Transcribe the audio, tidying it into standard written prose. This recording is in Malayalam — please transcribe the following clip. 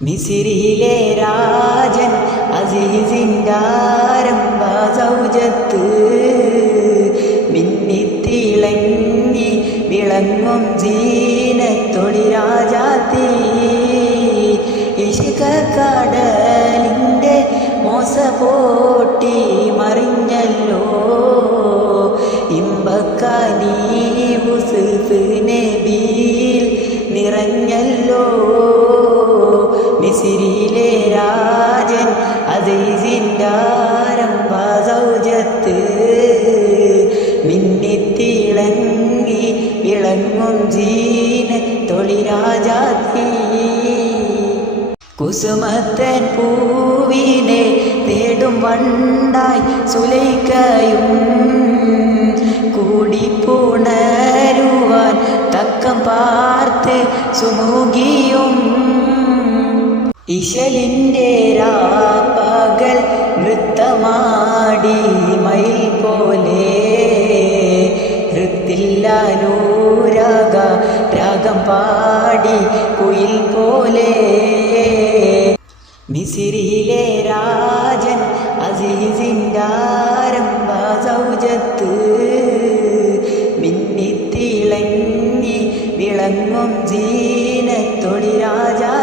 മിസിരിയിലെ രാജൻ അസീസിൻ്റെ ആരംഭ സൗജത്ത് മിന്നിത്തിളങ്ങി വിളങ്ങും ജീനത്തൊളി രാജാത്തി ഇഷ്ക കടലിൻ്റെ മോസ പോട്ടി മറിഞ്ഞല്ലോ ഇമ്പക്കനീ യൂസുഫ് നബിയിൽ നിറഞ്ഞല്ലോ മിസിരിയിലെ രാജൻ അസീസിൻ്റെ ആരംഭ സൗജത്ത് മിന്നിത്തിളങ്ങി വിളങ്ങും ജീനത്തൊളി രാജാത്തി കുസുമത്തൻ പൂവിനെ തേടും വണ്ടായി സുലൈഖയും കൂടിപ്പുണരുവാൻ തക്കം പാർത്ത് സുമുഖിയും ഇശലിൻ്റെ രാപ്പകൽ നൃത്തമാടി മയിൽ പോലെ ഹൃത്തില്ലാനൂരാഗ രാഗം പാടി കുയിൽ പോലെ മിസിരിയിലെ രാജൻ അസീസിൻ്റെ ആരംഭ സൗജത്ത് മിന്നിത്തിളങ്ങി വിളങ്ങും ജീനത്തൊളി രാജാ